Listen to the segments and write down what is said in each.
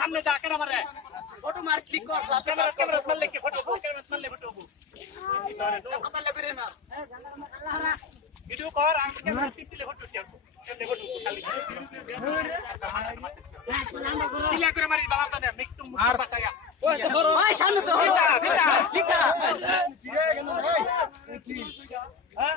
সামনে যা কেন আমারে ফটো মার ক্লিক কর ক্যামেরা মারলে কি ফটো ক্যামেরা মারলে ফটো কথা লাগরে না ভিডিও কর আমি ক্যামেরা টিপলে ফটো টিপ কেন ফটো খালি ক্লিক করে মারি বাবা তো না মিকটু মুখ বাসায়া ওই তো বড় ভাই সামনে তো হলো লিসা ধীরে গেল ভাই হ্যাঁ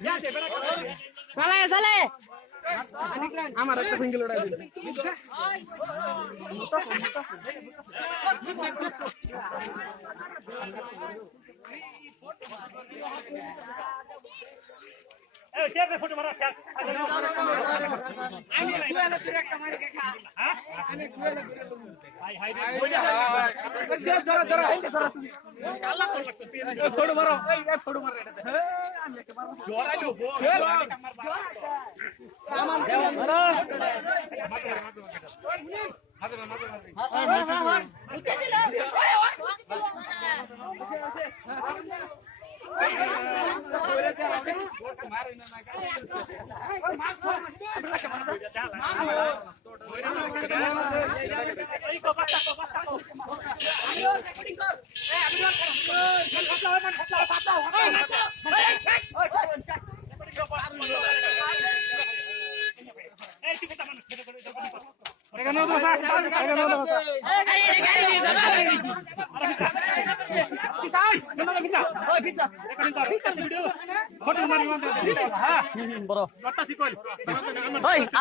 যা যা মারা যা আমার একটা সিঙ্গেল উড়াই দিল এই শেফে ফটো মারা শেফ আমি ছুয়ালে তুই একটা মারি কে খা হ্যাঁ আমি ছুয়ালে ভাই হাই রে ধরো ধরো এই ধরো তুমি আল্লাহ তোর তুই ফটো মারো এই ফটো মার এটা আমি একে মারবো জোরাইলো আমার মারো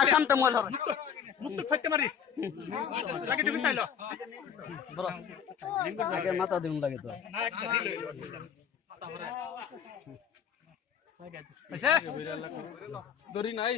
আসামটা মোল হবে মুক্ত ছয়তে মারিস লাগে তুমি চাইলো বড় আগে মাথা দিন লাগে তো না একটা দিল আচ্ছা দড়ি নাই